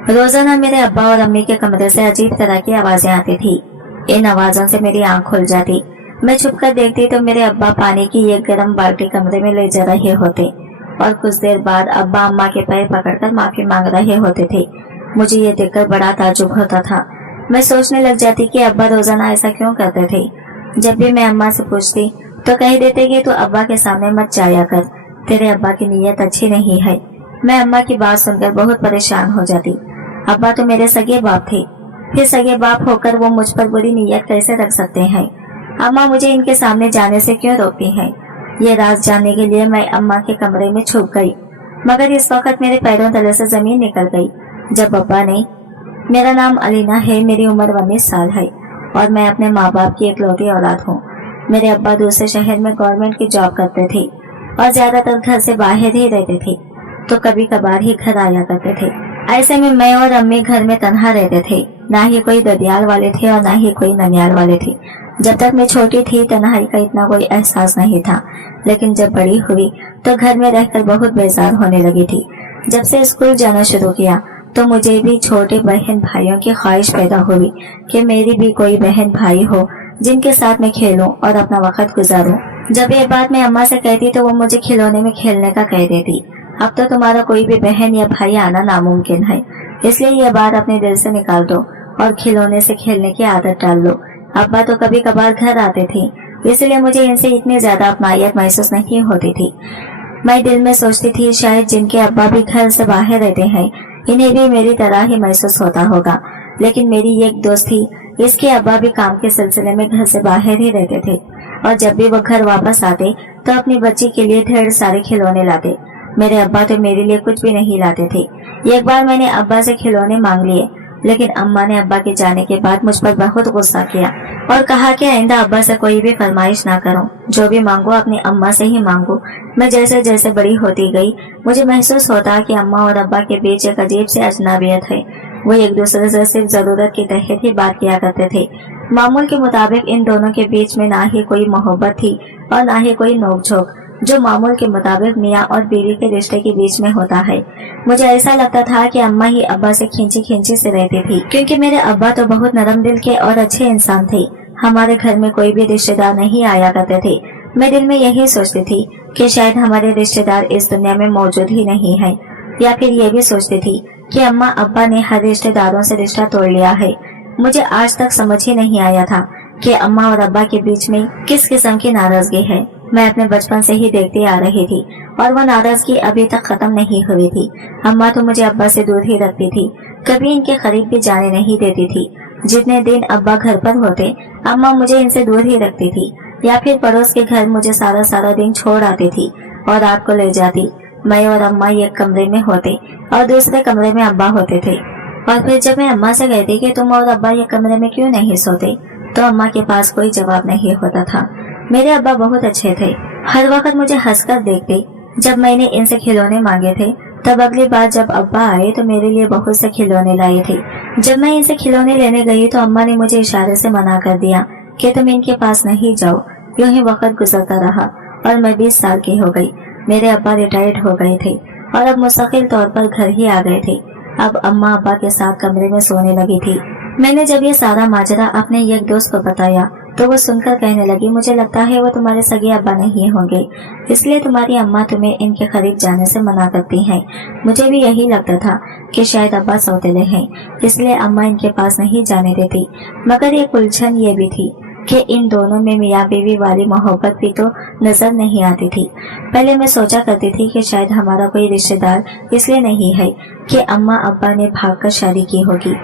रोजाना मेरे अब्बा और अम्मी के कमरे से अजीब तरह की आवाजें आती थी। इन आवाजों से मेरी आंख खुल जाती। मैं छुपकर देखती तो मेरे अब्बा पानी की एक गर्म बाल्टी कमरे में ले जा रहे होते और कुछ देर बाद अब्बा अम्मा के पैर पकड़कर माफी मांग रहे होते थे। मुझे ये देखकर बड़ा ताज्जुब होता था। मैं सोचने लग जाती कि अब्बा रोजाना ऐसा क्यों करते थे। जब भी मैं अम्मा से पूछती तो कह देते कि तू अब्बा के सामने मत जाया कर, तेरे अब्बा की नीयत अच्छी नहीं है। मैं अम्मा की बात सुनकर बहुत परेशान हो जाती। अब्बा तो मेरे सगे बाप थे, फिर सगे बाप होकर वो मुझ पर बुरी नीयत कैसे रख सकते हैं। अम्मा मुझे इनके सामने जाने से क्यों रोकती हैं? ये राज जानने के लिए मैं अम्मा के कमरे में छुप गई, मगर इस वक्त मेरे पैरों तले से जमीन निकल गई जब अब्बा ने, मेरा नाम अलीना है, मेरी उम्र 19 साल है और मैं अपने माँ बाप की इकलौती औलाद हूँ। मेरे अब्बा दूसरे शहर में गवर्नमेंट की जॉब करते थे और ज्यादातर घर से बाहर ही रहते थे, तो कभी कभार ही घर आया करते थे। ऐसे में मैं और अम्मी घर में तन्हा रहते थे। ना ही कोई ददियाल वाले थे और ना ही कोई ननियाल वाले थे। जब तक मैं छोटी थी तन्हाई का इतना कोई एहसास नहीं था, लेकिन जब बड़ी हुई तो घर में रहकर बहुत बेजार होने लगी थी। जब से स्कूल जाना शुरू किया तो मुझे भी छोटे बहन भाइयों की ख्वाहिश पैदा हुई कि मेरी भी कोई बहन भाई हो जिनके साथ मैं खेलूं और अपना वक्त गुजारूं। जब ये बात मैं अम्मा से कहती तो वो मुझे खिलौने में खेलने का कह देती। अब तो तुम्हारा कोई भी बहन या भाई आना नामुमकिन है, इसलिए ये बात अपने दिल से निकाल दो और खिलौने से खेलने की आदत डाल लो। अब्बा तो कभी कभार घर आते थे, इसलिए मुझे इनसे इतनी ज्यादा अपनायत महसूस नहीं होती थी। मैं दिल में सोचती थी शायद जिनके अब्बा भी घर से बाहर रहते हैं इन्हें भी मेरी तरह ही महसूस होता होगा। लेकिन मेरी एक दोस्त थी, इसके अब्बा भी काम के सिलसिले में घर से बाहर ही रहते थे और जब भी वो घर वापस आते तो अपनी बच्ची के लिए ढेर सारे खिलौने लाते। मेरे अब्बा तो मेरे लिए कुछ भी नहीं लाते थे। एक बार मैंने अब्बा से खिलौने मांग लिए, लेकिन अम्मा ने अब्बा के जाने के बाद मुझ पर बहुत गुस्सा किया और कहा कि आइंदा अब्बा से कोई भी फरमाइश ना करो, जो भी मांगो अपनी अम्मा से ही मांगो। मैं जैसे जैसे बड़ी होती गई मुझे महसूस होता कि अम्मा और अब्बा के बीच एक अजीब सी अजनबियत है। वो एक दूसरे से सिर्फ जरूरत के तहत ही बात किया करते थे। मामूल के मुताबिक इन दोनों के बीच में ना ही कोई मोहब्बत थी और ना ही कोई नोकझोंक, जो मामूल के मुताबिक मियाँ और बीवी के रिश्ते के बीच में होता है। मुझे ऐसा लगता था कि अम्मा ही अब्बा से खींची खींची से रहती थी, क्योंकि मेरे अब्बा तो बहुत नरम दिल के और अच्छे इंसान थे। हमारे घर में कोई भी रिश्तेदार नहीं आया करते थे। मैं दिल में यही सोचती थी कि शायद हमारे रिश्तेदार इस दुनिया में मौजूद ही नहीं है, या फिर ये भी सोचती थी कि अम्मा अब्बा ने हर रिश्तेदारों से रिश्ता तोड़ लिया है। मुझे आज तक समझ ही नहीं आया था कि अम्मा और अब्बा के बीच में किस किस्म की नाराजगी है। मैं अपने बचपन से ही देखती आ रही थी और वो नाराजगी अभी तक खत्म नहीं हुई थी। अम्मा तो मुझे अब्बा से दूर ही रखती थी, कभी इनके करीब भी जाने नहीं देती थी। जितने दिन अब्बा घर पर होते अम्मा मुझे इनसे दूर ही रखती थी, या फिर पड़ोस के घर मुझे सारा सारा दिन छोड़ आती थी और रात को ले जाती। मैं और अम्मा एक कमरे में होते और दूसरे कमरे में अब्बा होते थे। और फिर जब मैं अम्मा से कहती कि तुम और अब्बा एक कमरे में क्यों नहीं सोते, तो अम्मा के पास कोई जवाब नहीं होता था। मेरे अब्बा बहुत अच्छे थे, हर वक्त मुझे हंसकर देखते। जब मैंने इनसे खिलौने मांगे थे तब अगली बार जब अब्बा आए तो मेरे लिए बहुत से खिलौने लाए थे। जब मैं इनसे खिलौने लेने गई तो अम्मा ने मुझे इशारे से मना कर दिया कि तुम इनके पास नहीं जाओ। यूं ही वक्त गुजरता रहा और मैं 20 साल की हो गई। मेरे अब्बा रिटायर्ड हो गए थे और अब मुस्तकिल तौर पर घर ही आ गए थे। अब अम्मा अब्बा के साथ कमरे में सोने लगी थी। मैंने जब ये सारा माजरा अपने एक दोस्त को बताया तो वो सुनकर कहने लगी, मुझे लगता है वो तुम्हारे सगे अब्बा नहीं होंगे, इसलिए तुम्हारी अम्मा तुम्हें इनके करीब जाने से मना करती हैं। मुझे भी यही लगता था कि शायद अब्बा सौतेले हैं, इसलिए अम्मा इनके पास नहीं जाने देती। मगर एक उलझन ये भी थी कि इन दोनों में मियाँ बीवी वाली मोहब्बत भी तो नजर नहीं आती थी। पहले मैं सोचा करती थी कि शायद हमारा कोई रिश्तेदार इसलिए नहीं है कि अम्मा अब्बा ने भागकर शादी की होगी,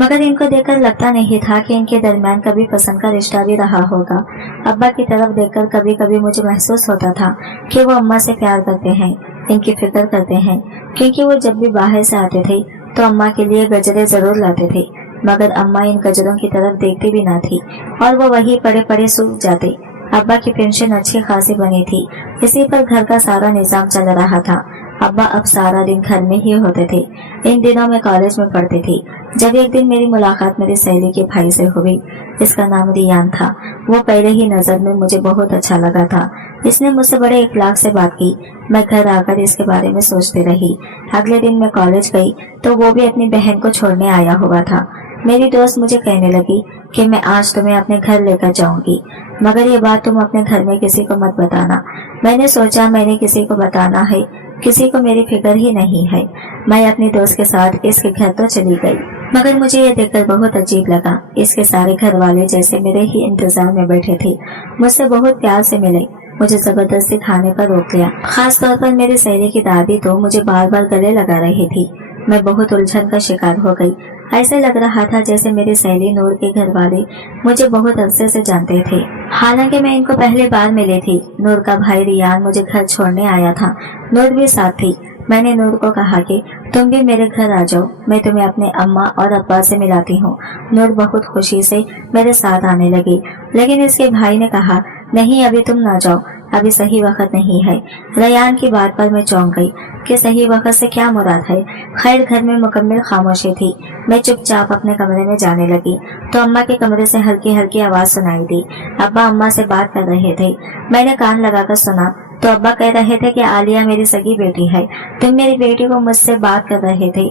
मगर इनको देखकर लगता नहीं था कि इनके दरमियान कभी पसंद का रिश्ता भी रहा होगा। अब्बा की तरफ देखकर कभी कभी मुझे महसूस होता था कि वो अम्मा से प्यार करते हैं, इनकी फिक्र करते हैं, क्योंकि वो जब भी बाहर से आते थे तो अम्मा के लिए गजरे जरूर लाते थे, मगर अम्मा इन गजरों की तरफ देखती भी ना थी और वो वही पड़े पड़े सूख जाते। अब्बा की पेंशन अच्छी खासी बनी थी, इसी पर घर का सारा निजाम चल रहा था। अब्बा अब सारा दिन घर में ही होते थे। इन दिनों में कॉलेज में पढ़ती थी। जब एक दिन मेरी मुलाकात मेरी सहेली के भाई से हुई, इसका नाम रियान था। वो पहले ही नजर में मुझे बहुत अच्छा लगा था, اس نے मुझसे बड़े इखलाक से बात की। मैं घर आकर इसके बारे में सोचती रही। अगले दिन मैं कॉलेज गई तो वो भी अपनी बहन को छोड़ने आया हुआ था। मेरी दोस्त मुझे कहने लगी कि मैं आज तुम्हें अपने घर लेकर जाऊंगी, मगर ये बात तुम अपने घर में किसी को मत बताना। मैंने सोचा मैंने किसी को बताना है, किसी को मेरी फिक्र ही नहीं है। मैं अपनी दोस्त के साथ इसके घर तो चली गई, मगर मुझे ये देखकर बहुत अजीब लगा। इसके सारे घर वाले जैसे मेरे ही इंतजार में बैठे थे, मुझसे बहुत प्यार से मिले, मुझे जबरदस्ती खाने पर रोक लिया। खास तौर पर मेरी सहेली की दादी तो मुझे बार बार गले लगा रही थी। मैं बहुत उलझन का शिकार हो गई। ऐसे लग रहा था जैसे मेरी सहेली नूर के घर वाले मुझे बहुत अरसे से जानते थे, हालांकि मैं इनको पहली बार मिली थी। नूर का भाई रियान मुझे घर छोड़ने आया था, नूर भी साथ थी। मैंने नूर को कहा कि तुम भी मेरे घर आ जाओ, मैं तुम्हें अपने अम्मा और अब्बा से मिलाती हूँ। नूर बहुत खुशी से मेरे साथ आने लगी, लेकिन इसके भाई ने कहा नहीं, अभी तुम ना जाओ, अभी सही वक्त नहीं है। रियान की बात पर मैं चौंक गई कि सही वक्त से क्या मुराद है। खैर घर में मुकम्मल खामोशी थी। मैं चुपचाप अपने कमरे में जाने लगी तो अम्मा के कमरे से हल्की हल्की आवाज सुनाई दी। अब्बा अम्मा से बात कर रहे थे। मैंने कान लगाकर सुना तो अब्बा कह रहे थे कि आलिया मेरी सगी बेटी है, तुम मेरी बेटी को मुझसे बात कर रहे थे।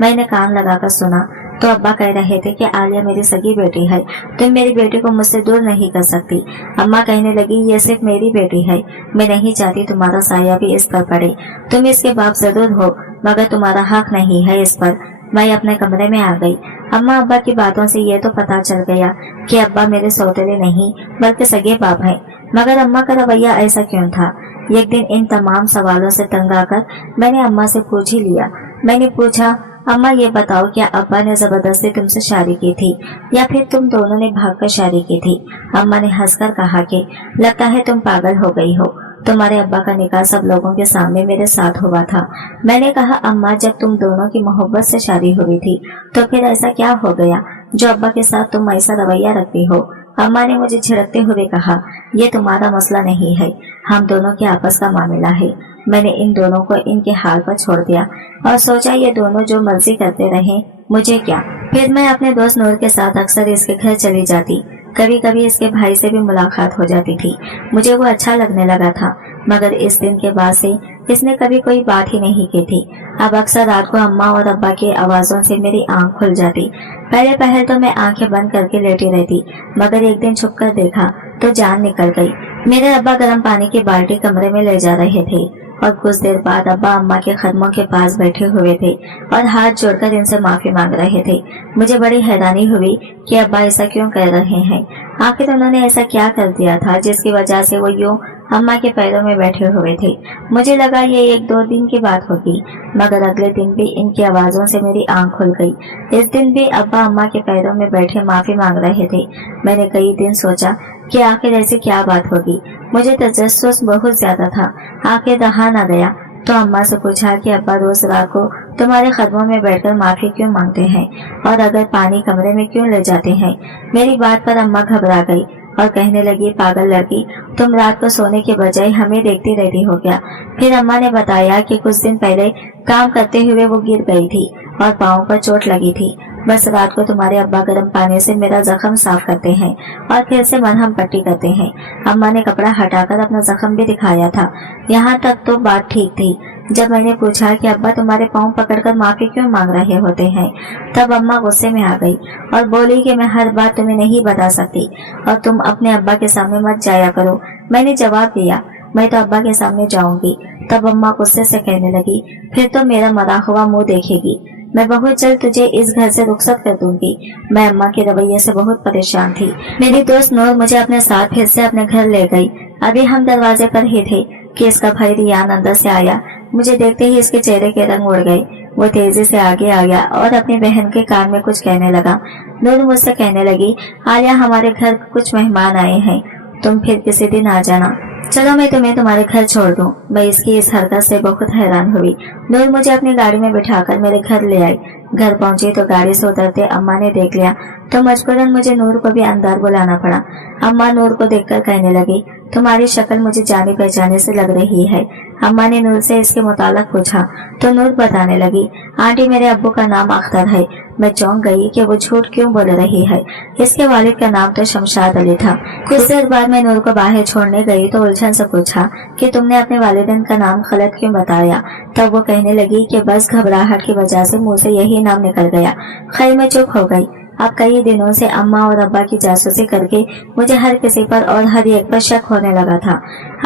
मैंने कान लगाकर सुना तो अब्बा कह रहे थे कि आलिया मेरी सगी बेटी है, तुम मेरी बेटी को मुझसे दूर नहीं कर सकती। अम्मा कहने लगी ये सिर्फ मेरी बेटी है, मैं नहीं चाहती तुम्हारा साया भी इस पर पड़े। तुम इसके बाप जरूर हो, मगर तुम्हारा हक नहीं है इस पर। मैं अपने कमरे में आ गई। अम्मा अब्बा की बातों से ये तो पता चल गया कि अब्बा मेरे सौतेले नहीं बल्कि सगे बाप हैं, मगर अम्मा का रवैया ऐसा क्यों था। एक दिन इन तमाम सवालों से तंग आकर मैंने अम्मा से पूछ ही लिया। मैंने पूछा अम्मा ये बताओ क्या अब्बा ने जबरदस्ती तुमसे शादी की थी या फिर तुम दोनों ने भागकर शादी की थी। अम्मा ने हंसकर कहा कि लगता है तुम पागल हो गई हो, तुम्हारे अब्बा का निकाह सब लोगों के सामने मेरे साथ हुआ था। मैंने कहा अम्मा जब तुम दोनों की मोहब्बत से शादी हुई थी तो फिर ऐसा क्या हो गया जो अब्बा के साथ तुम ऐसा रवैया रखती हो। अम्मा ने मुझे झिड़कते हुए कहा ये तुम्हारा मसला नहीं है, हम दोनों के आपस का मामला है। मैंने इन दोनों को इनके हाल पर छोड़ दिया और सोचा ये दोनों जो मर्जी करते रहें, मुझे क्या। फिर मैं अपने दोस्त नूर के साथ अक्सर इसके घर चली जाती। कभी कभी इसके भाई से भी मुलाकात हो जाती थी। मुझे वो अच्छा लगने लगा था, मगर इस दिन के बाद से इसने कभी कोई बात ही नहीं की थी। अब अक्सर रात को अम्मा और अब्बा की आवाजों से मेरी आंख खुल जाती। पहले पहल तो मैं आंखें बंद करके लेटी रहती, मगर एक दिन छुपकर देखा तो जान निकल गई। मेरे अब्बा गर्म पानी की बाल्टी कमरे में ले जा रहे थे और कुछ देर बाद अब्बा अम्मा के कदमों के पास बैठे हुए थे और हाथ जोड़कर इनसे माफी मांग रहे थे। मुझे बड़ी हैरानी हुई कि अब्बा ऐसा क्यों कर रहे हैं। आखिर उन्होंने ऐसा क्या कर दिया था जिसकी वजह से वो यूं अम्मा के पैरों में बैठे हुए थे। मुझे लगा ये 1-2 दिन की बात होगी, मगर अगले दिन भी इनकी आवाजों से मेरी आंख खुल गई। इस दिन भी अब्बा अम्मा के पैरों में बैठे माफी मांग रहे थे। मैंने कई दिन सोचा कि आखिर ऐसी क्या बात होगी। मुझे तजस्सुस बहुत ज्यादा था। आखिर रहा न गया तो अम्मा से पूछा कि अब्बा रोज रात को तुम्हारे कदमों में बैठकर माफी क्यों मांगते हैं और अगर पानी कमरे में क्यों ले जाते हैं। मेरी बात पर अम्मा घबरा गई और कहने लगी पागल लड़की, तुम रात को सोने के बजाय हमें देखती रहती हो क्या। फिर अम्मा ने बताया कि कुछ दिन पहले काम करते हुए वो गिर गई थी और पाँव पर चोट लगी थी। बस रात को तुम्हारे अब्बा गर्म पानी से मेरा जख्म साफ करते हैं और फिर से मरहम पट्टी करते हैं। अम्मा ने कपड़ा हटाकर अपना जख्म भी दिखाया था। यहाँ तक तो बात ठीक थी। जब मैंने पूछा कि अब्बा तुम्हारे पाँव पकड़कर माफी क्यों मांग रहे होते हैं, तब अम्मा गुस्से में आ गई और बोली कि मैं हर बात तुम्हें नहीं बता सकती और तुम अपने अब्बा के सामने मत जाया करो। मैंने जवाब दिया मैं तो अब्बा के सामने जाऊंगी। तब अम्मा गुस्से से कहने लगी फिर तो मेरा मरा हुआ मुंह देखेगी। मैं बहुत जल्द तुझे इस घर से रुखसत कर दूंगी। मैं अम्मा के रवैये से बहुत परेशान थी। मेरी दोस्त नूर मुझे अपने साथ फिर से अपने घर ले गई। अभी हम दरवाजे पर ही थे कि इसका भाई रियान अंदर से आया। मुझे देखते ही इसके चेहरे के रंग उड़ गए। वो तेजी से आगे आ गया और अपनी बहन के कान में कुछ कहने लगा। नूर मुझसे कहने लगी आलिया हमारे घर कुछ मेहमान आए हैं, तुम फिर किसी दिन आ जाना। चलो मैं तुम्हें तुम्हारे घर छोड़ दूं। मैं इसकी इस हरकत से बहुत हैरान हुई। नूर मुझे अपनी गाड़ी में बिठाकर मेरे घर ले आई। घर पहुंची तो गाड़ी से उतरते अम्मा ने देख लिया तो मजबूरन मुझे नूर को भी अंदर बुलाना पड़ा। अम्मा नूर को देखकर कहने लगी तुम्हारी शक्ल मुझे जानी पहचाने से लग रही है। अम्मा ने नूर से इसके मुताल्लिक पूछा तो नूर बताने लगी आंटी मेरे अब्बू का नाम अख्तर है, मैं चौंक गई कि वो झूठ क्यों बोल रही है। इसके वालिद का नाम तो शमशाद अली था। कुछ देर बाद मैं नूर को बाहर छोड़ने गई तो उलझन से पूछा कि तुमने अपने वालिदैन का नाम गलत क्यों बताया। तब वो कहने लगी कि बस घबराहट की वजह से मुंह से यही नाम निकल गया। खैर मैं चुप हो गई। अब कई दिनों से अम्मा और अब्बा की जासूसी करके मुझे हर किसी पर और हर एक पर शक होने लगा था।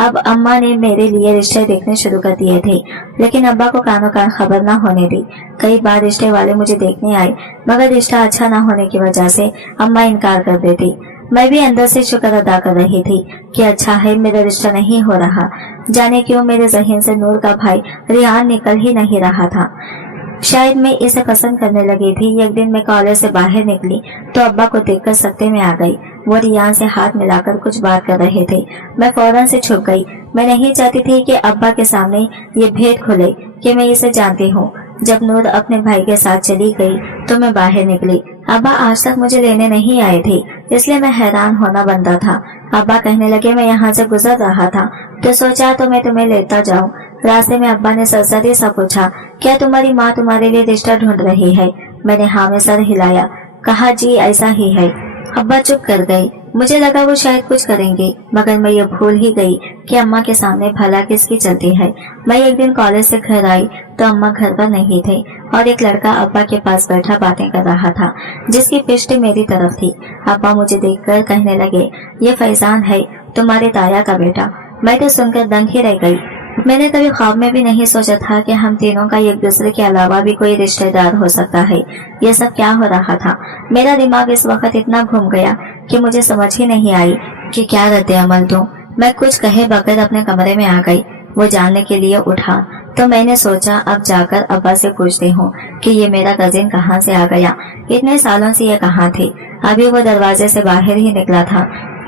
अब अम्मा ने मेरे लिए रिश्ते देखने शुरू कर दिए थे, लेकिन अब्बा को कानों कान खबर न होने दी। कई बार रिश्ते वाले मुझे देखने आए, मगर रिश्ता अच्छा न होने की वजह से अम्मा इनकार कर देती। मैं भी अंदर से शुक्र अदा कर रही थी कि अच्छा है मेरा रिश्ता नहीं हो रहा। जाने क्यों मेरे जहन से नूर का भाई रियान निकल ही नहीं रहा था। शायद मैं इसे पसंद करने लगी थी। एक दिन मैं कॉलेज से बाहर निकली तो अब्बा को देखकर सत्ते में आ गई। वो रियान से हाथ मिलाकर कुछ बात कर रहे थे। मैं फौरन से छुप गई। मैं नहीं चाहती थी कि अब्बा के सामने ये भेद खुले कि मैं इसे जानती हूँ। जब नूर अपने भाई के साथ चली गई तो मैं बाहर निकली। अब्बा आज तक मुझे लेने नहीं आए थे, इसलिए मैं हैरान होना बनता था। अब्बा कहने लगे मैं यहाँ से गुजर रहा था तो सोचा तो मैं तुम्हें लेता जाऊँ। रास्ते में अब्बा ने सरसरी सा पूछा, क्या तुम्हारी माँ तुम्हारे लिए रिश्ता ढूंढ रही है? मैंने हाँ में सर हिलाया। कहा जी ऐसा ही है। अब्बा चुप कर गए। मुझे लगा वो शायद कुछ करेंगे, मगर मैं ये भूल ही गई कि अम्मा के सामने भला किसकी चलती है। मैं एक दिन कॉलेज से घर आई तो अम्मा घर पर नहीं थे और एक लड़का अब्बा के पास बैठा बातें कर रहा था, जिसकी पिष्ट मेरी तरफ थी। अब्बा मुझे देखकर कहने लगे, ये फैजान है, तुम्हारे ताया का बेटा। मैं तो सुनकर दंग ही रह गई। मैंने कभी ख्वाब में भी नहीं सोचा था कि हम तीनों का एक दूसरे के अलावा भी कोई रिश्तेदार हो सकता है। ये सब क्या हो रहा था? मेरा दिमाग इस वक्त इतना घूम गया कि मुझे समझ ही नहीं आई कि क्या रद्द अमल दूं। मैं कुछ कहे बगैर अपने कमरे में आ गई। वो जानने के लिए उठा तो मैंने सोचा अब जाकर अब्बा से पूछती हूँ कि ये मेरा कजिन कहाँ से आ गया। इतने सालों से ये कहाँ थे। अभी वो दरवाजे से बाहर ही निकला था।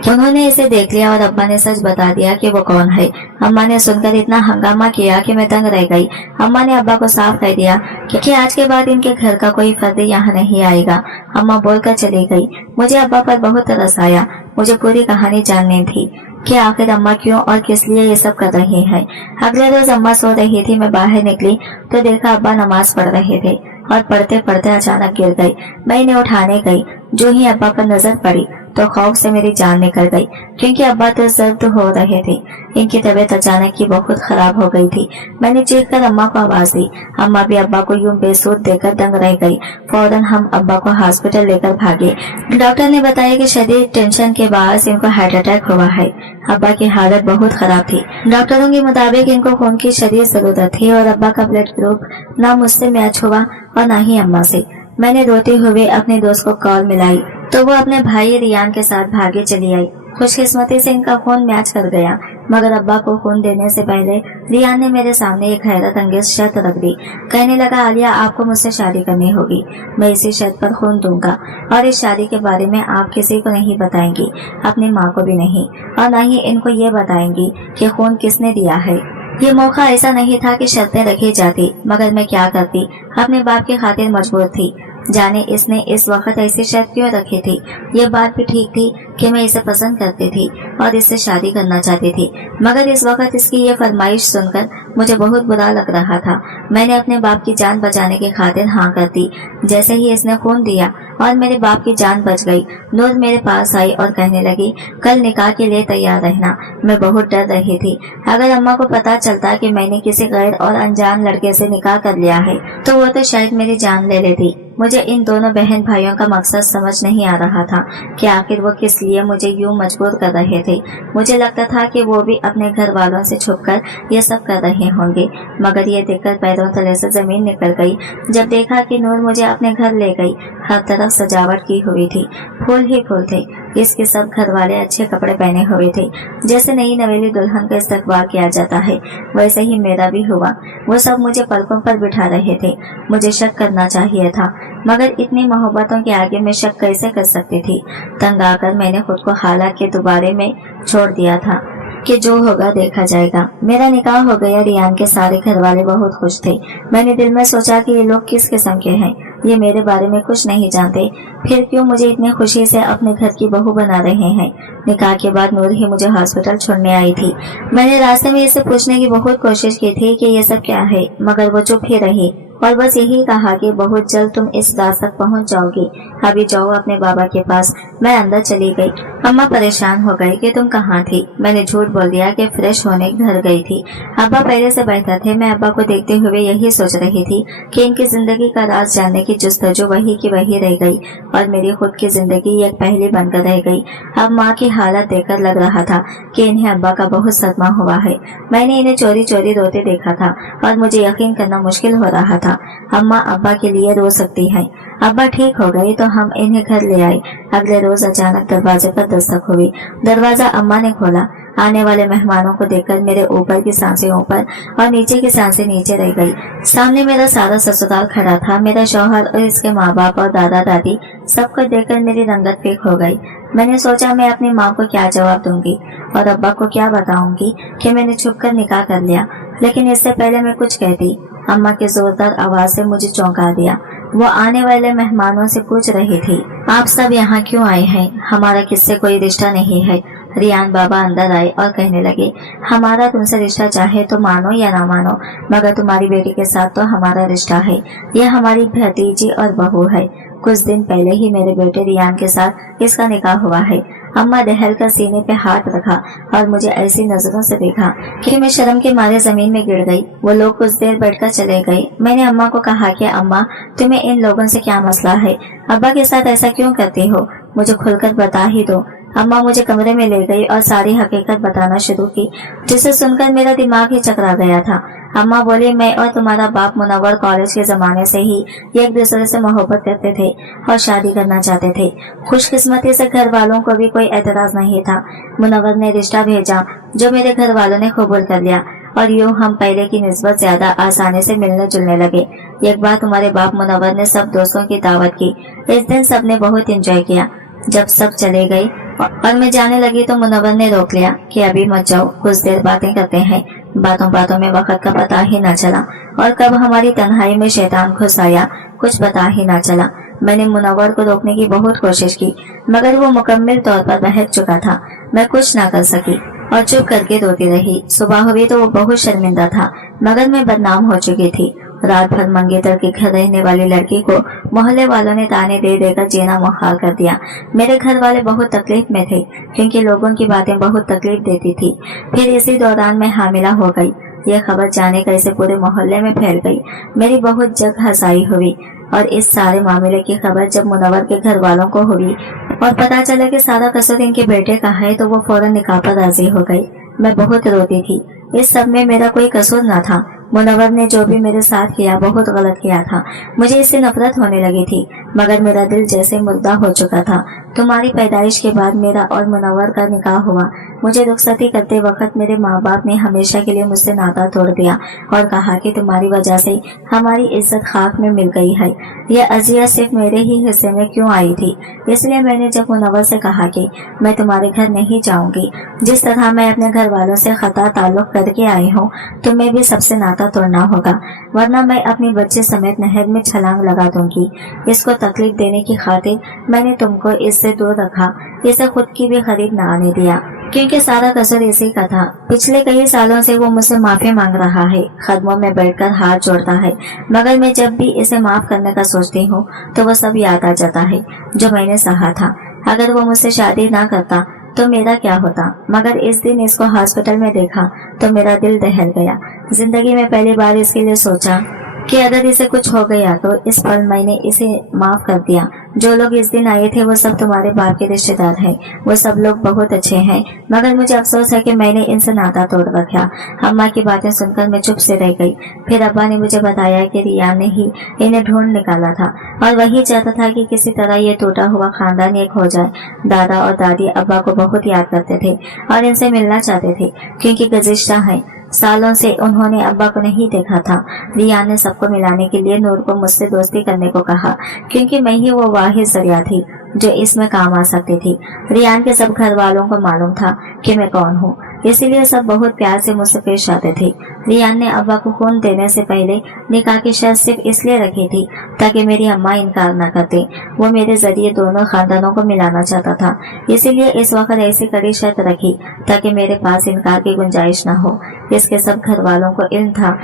उन्होंने इसे देख लिया और अब्बा ने सच बता दिया कि वो कौन है। अम्मा ने सुनकर इतना हंगामा किया कि मैं दंग रह गई। अम्मा ने अब्बा को साफ कह दिया कि आज के बाद इनके घर का कोई फर्द यहाँ नहीं आएगा। अम्मा बोलकर चली गई। मुझे अब्बा पर बहुत तरस आया। मुझे पूरी कहानी जाननी थी कि आखिर अम्मा क्यों और किस लिए ये सब कर रही है। अगले रोज अम्मा सो रही थी। मैं बाहर निकली तो देखा अब्बा नमाज पढ़ रहे थे और पढ़ते पढ़ते अचानक गिर गई। मैं इन्हें उठाने गई। जो ही अब्बा पर नजर पड़ी तो खौफ से मेरी जान निकल गई, क्योंकि अब्बा तो जर्द हो रहे थे। इनकी तबीयत अचानक ही बहुत खराब हो गई थी। मैंने चीख कर अम्मा को आवाज दी। अम्मा भी अब्बा को यूं बेसुध देकर दंग रह गई। फौरन हम अब्बा को हॉस्पिटल लेकर भागे। डॉक्टर ने बताया कि शदीद टेंशन के बाद इनको हार्ट अटैक हुआ है। अब्बा की हालत बहुत खराब थी। डॉक्टरों के मुताबिक इनको खून की शदीद जरूरत थी और अब्बा का ब्लड ग्रुप न मुझसे मैच हुआ और न ही अम्मा से। मैंने रोते हुए अपने दोस्त को कॉल मिलाई तो वो अपने भाई रियान के साथ भागे चली आई। खुशकिस्मती से इनका खून मैच कर गया, मगर अब्बा को खून देने से पहले रियान ने मेरे सामने एक हैरत अंगेज शर्त रख दी। कहने लगा, आलिया आपको मुझसे शादी करनी होगी। मैं इसी शर्त पर खून दूंगा और इस शादी के बारे में आप किसी को नहीं बताएंगी, अपनी माँ को भी नहीं, और न ही इनको ये बताएंगी कि खून किसने दिया है। ये मौका ऐसा नहीं था कि शर्तें रखी जाती, मगर मैं क्या करती, अपने बाप की खातिर मजबूर थी। जाने इसने इस वक्त ऐसी शर्त क्यों रखी थी। ये बात भी ठीक थी कि मैं इसे पसंद करती थी और इससे शादी करना चाहती थी, मगर इस वक्त इसकी ये फरमाइश सुनकर मुझे बहुत बुरा लग रहा था। मैंने अपने बाप की जान बचाने की खातिर हाँ कर दी। जैसे ही इसने खून दिया और मेरे बाप की जान बच गई, नूर मेरे पास आई और कहने लगी, कल निकाह के लिए तैयार रहना। मैं बहुत डर रही थी। अगर अम्मा को पता चलता कि मैंने किसी गैर और अनजान लड़के से निकाह कर लिया है तो वो तो शायद मेरी जान ले लेती। मुझे इन दोनों बहन भाइयों का मकसद समझ नहीं आ रहा था कि आखिर वो किस लिए मुझे यूं मजबूर कर रहे थे। मुझे लगता था कि वो भी अपने घर वालों से छुपकर ये सब कर रहे होंगे, मगर ये देखकर पैरों तले से जमीन निकल गई जब देखा कि नूर मुझे अपने घर ले गई। हर तरफ सजावट की हुई थी, फूल ही फूल थे। इसके सब घर वाले अच्छे कपड़े पहने हुए थे। जैसे नई नवेली दुल्हन का इस्तकबाल किया जाता है, वैसे ही मेरा भी हुआ। वो सब मुझे पलकों पर बिठा रहे थे। मुझे शक करना चाहिए था, मगर इतनी मोहब्बतों के आगे मैं शक कैसे कर सकती थी। तंग आकर मैंने खुद को हालात के दोबारे में छोड़ दिया था कि जो होगा देखा जाएगा। मेरा निकाह हो गया। रियान के सारे घर वाले बहुत खुश थे। मैंने दिल में सोचा कि ये लोग किस किस्म के हैं, ये मेरे बारे में कुछ नहीं जानते, फिर क्यों मुझे इतनी खुशी से अपने घर की बहू बना रहे हैं। निकाह के बाद नूर ही मुझे हॉस्पिटल छोड़ने आई थी। मैंने रास्ते में इसे पूछने की बहुत कोशिश की थी कि ये सब क्या है, मगर वो चुप ही रही और बस यही कहा कि बहुत जल्द तुम इस रात तक पहुंच जाओगी, अभी जाओ अपने बाबा के पास। मैं अंदर चली गई। अम्मा परेशान हो गई कि तुम कहाँ थी। मैंने झूठ बोल दिया कि फ्रेश होने घर गई थी। अब्बा पहले से बेहतर थे। मैं अब्बा को देखते हुए यही सोच रही थी कि इनकी जिंदगी का राज जानने की जुस्तजू वही की वही रह गई और मेरी खुद की जिंदगी एक पहली बनकर रह गई। अब माँ की हालत देखकर लग रहा था कि इन्हें अब्बा का बहुत सदमा हुआ है। मैंने इन्हें चोरी चोरी रोते देखा था और मुझे यकीन करना मुश्किल हो रहा था। अम्मा अब्बा के लिए रो सकती है। अब्बा ठीक हो गए तो हम इन्हें घर ले आए। अगले रोज अचानक दरवाजे पर दस्तक हुई। दरवाजा अम्मा ने खोला। आने वाले मेहमानों को देखकर मेरे ऊपर की सांसें ऊपर और नीचे की सांसें नीचे रह गई। सामने मेरा सारा ससुराल खड़ा था। मेरा शौहर और इसके माँ बाप और दादा दादी, सबको देखकर मेरी रंगत फीक हो गई। मैंने सोचा मैं अपनी माँ को क्या जवाब दूंगी और अब्बा को क्या बताऊंगी कि मैंने छुपकर निकाह कर लिया। लेकिन इससे पहले मैं कुछ कहती, अम्मा की जोरदार आवाज से मुझे चौंका दिया। वो आने वाले मेहमानों से पूछ रही थी, आप सब यहाँ क्यों आए हैं? हमारा किससे कोई रिश्ता नहीं है। रियान बाबा अंदर आए और कहने लगे, हमारा तुमसे रिश्ता चाहे तो मानो या ना मानो, मगर तुम्हारी बेटी के साथ तो हमारा रिश्ता है। यह हमारी भतीजी और बहू है। कुछ दिन पहले ही मेरे बेटे रियान के साथ इसका निकाह हुआ है। अम्मा दहल कर सीने पे हाथ रखा और मुझे ऐसी नजरों से देखा कि मैं शर्म के मारे जमीन में गिर गई। वो लोग कुछ देर बैठकर चले गए। मैंने अम्मा को कहा कि अम्मा, तुम्हें इन लोगों से क्या मसला है? अब्बा के साथ ऐसा क्यों करती हो? मुझे खुलकर बता ही दो। अम्मा मुझे कमरे में ले गई और सारी हकीकत बताना शुरू की, जिसे सुनकर मेरा दिमाग ही चकरा गया था। अम्मा बोली, मैं और तुम्हारा बाप मुनव्वर कॉलेज के जमाने से ही एक दूसरे से मोहब्बत करते थे और शादी करना चाहते थे। खुशकिस्मती से घर वालों को भी कोई एतराज नहीं था। मुनव्वर ने रिश्ता भेजा जो मेरे घर वालों ने कबूल कर लिया और यूं हम पहले की निस्बत ज्यादा आसानी से मिलने जुलने लगे। एक बार तुम्हारे बाप मुनव्वर ने सब दोस्तों की दावत की। इस दिन सबने बहुत एंजॉय किया। जब सब चले गए और मैं जाने लगी तो मुनव्वर ने रोक लिया कि अभी मत जाओ, कुछ देर बातें करते हैं। बातों बातों में वक्त का पता ही न चला और कब हमारी तन्हाई में शैतान घुस आया कुछ पता ही न चला। मैंने मुनव्वर को रोकने की बहुत कोशिश की, मगर वो मुकम्मल तौर पर बहक चुका था। मैं कुछ न कर सकी और चुप करके रोती रही। सुबह हुई तो वो बहुत शर्मिंदा था, मगर मैं बदनाम हो चुकी थी। रात भर मंगेतर के घर रहने वाली लड़की को मोहल्ले वालों ने ताने दे देकर जीना मुहाल कर दिया। मेरे घर वाले बहुत तकलीफ में थे क्योंकि लोगों की बातें बहुत तकलीफ देती थी। फिर इसी दौरान मैं हामिला हो गई। यह खबर जाने कैसे पूरे मोहल्ले में फैल गई। मेरी बहुत जग हंसाई हुई और इस सारे मामले की खबर जब मुनव्वर के घर वालों को हुई और पता चला कि सारा कसूर इनके बेटे का है तो वो फौरन निकाह पर राजी हो गई। मैं बहुत रोती थी। इस सब में मेरा कोई कसूर न था। मुनव्वर ने जो भी मेरे साथ किया बहुत गलत किया था। मुझे इससे नफरत होने लगी थी, मगर मेरा दिल जैसे मुर्दा हो चुका था। तुम्हारी पैदाइश के बाद मेरा और मुनव्वर का निकाह हुआ। मुझे रुखसती करते वक्त मेरे माँ बाप ने हमेशा के लिए मुझसे नाता तोड़ दिया और कहा कि तुम्हारी वजह से हमारी इज्जत खाक में मिल गई है। यह अजियत सिर्फ मेरे ही हिस्से में क्यों आई थी? इसलिए मैंने जब मुनव्वर से कहा कि मैं तुम्हारे घर नहीं जाऊंगी, जिस तरह मैं अपने घर वालों से खता ताल्लुक करके आई हूँ, तुम्हें भी सबसे नाता तोड़ना होगा, वरना मैं अपनी बच्चे समेत नहर में छलांग लगा दूंगी। इसको तकलीफ देने की खातिर मैंने तुमको इससे दूर रखा। इसे खुद की भी खरीद न आने दिया क्योंकि सारा कसूर इसी का था। पिछले कई सालों से वो मुझसे माफी मांग रहा है, कदमों में बैठकर हाथ जोड़ता है, मगर मैं जब भी इसे माफ करने का सोचती हूँ तो वो सब याद आ जाता है जो मैंने सहा था। अगर वो मुझसे शादी ना करता तो मेरा क्या होता? मगर इस दिन इसको हॉस्पिटल में देखा तो मेरा दिल दहल गया। जिंदगी में पहली बार इसके लिए सोचा कि अगर इसे कुछ हो गया तो इस पल मैंने इसे माफ कर दिया। जो लोग इस दिन आए थे वो सब तुम्हारे बाप के रिश्तेदार हैं। वो सब लोग बहुत अच्छे हैं, मगर मुझे अफसोस है कि मैंने इनसे नाता तोड़ रखा। अम्मा की बातें सुनकर मैं चुप से रह गई। फिर अब्बा ने मुझे बताया कि रियान ने ही इन्हें ढूंढ निकाला था और वही चाहता था कि किसी तरह ये टूटा हुआ खानदान एक हो जाए। दादा और दादी अब्बा को बहुत याद करते थे और इनसे मिलना चाहते थे क्योंकि गुज़िश्ता है सालों से उन्होंने अब्बा को नहीं देखा था। रियान ने सबको मिलाने के लिए नूर को मुझसे दोस्ती करने को कहा क्योंकि मैं ही वो वाहिद जरिया थी जो इसमें काम आ सकती थी। रियान के सब घर वालों को मालूम था कि मैं कौन हूँ, इसीलिए सब बहुत प्यार से मुझसे पेश आते थे। रियान ने अब्बा को खून देने से पहले निकाह की शर्त सिर्फ इसलिए रखी थी ताकि मेरी अम्मा इनकार न करते। वो मेरे जरिए दोनों खानदानों को मिलाना चाहता था, इसीलिए इस वक्त ऐसी कड़ी शर्त रखी ताकि मेरे पास इनकार की गुंजाइश न हो। इसके सब घर वालों को इल्म था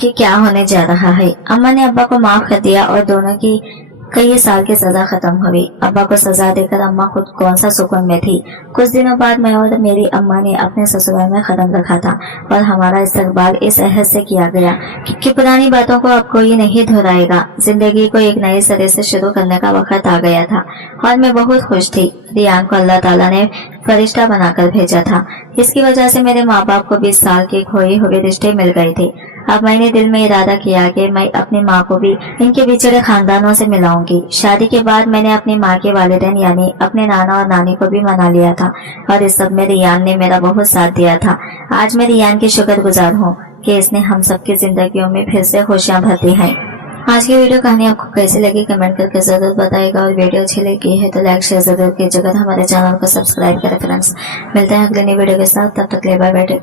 कि क्या होने जा रहा है। अम्मा ने अब्बा को माफ कर दिया और दोनों की कई साल की सजा खत्म हुई। अब्बा को सजा देकर अम्मा खुद कौन सा सुकून में थी। कुछ दिनों बाद मैं और मेरी अम्मा ने अपने ससुराल में कदम रखा था और हमारा इस्तकबाल इस अहद से किया गया कि पुरानी बातों को अब कोई नहीं दोहराएगा। जिंदगी को एक नए सिरे से शुरू करने का वक्त आ गया था और मैं बहुत खुश थी। रियान को अल्लाह ताला ने फरिश्ता बनाकर भेजा था। इसकी वजह से मेरे माँ बाप को 20 साल के खोए हुए रिश्ते मिल गए थे। अब मैंने दिल में इरादा किया कि मैं अपनी माँ को भी इनके बिछड़े खानदानों से मिलाऊंगी। शादी के बाद मैंने अपनी माँ के वालिदैन यानी अपने नाना और नानी को भी मना लिया था और इस सब में रियान ने मेरा बहुत साथ दिया था। आज मैं रियान की शुक्रगुजार हूँ कि इसने हम सबकी जिंदगियों में फिर से खुशियाँ भरती हैं। आज की वीडियो कहानी आपको कैसी लगी कमेंट करके जरूर बताएगा और वीडियो अच्छी लगी है तो लाइक शेयर जरूर कीजिएगा। हमारे चैनल को सब्सक्राइब करें फ्रेंड्स। मिलते हैं अगले नई वीडियो के साथ, तब तक ले बाय बाय।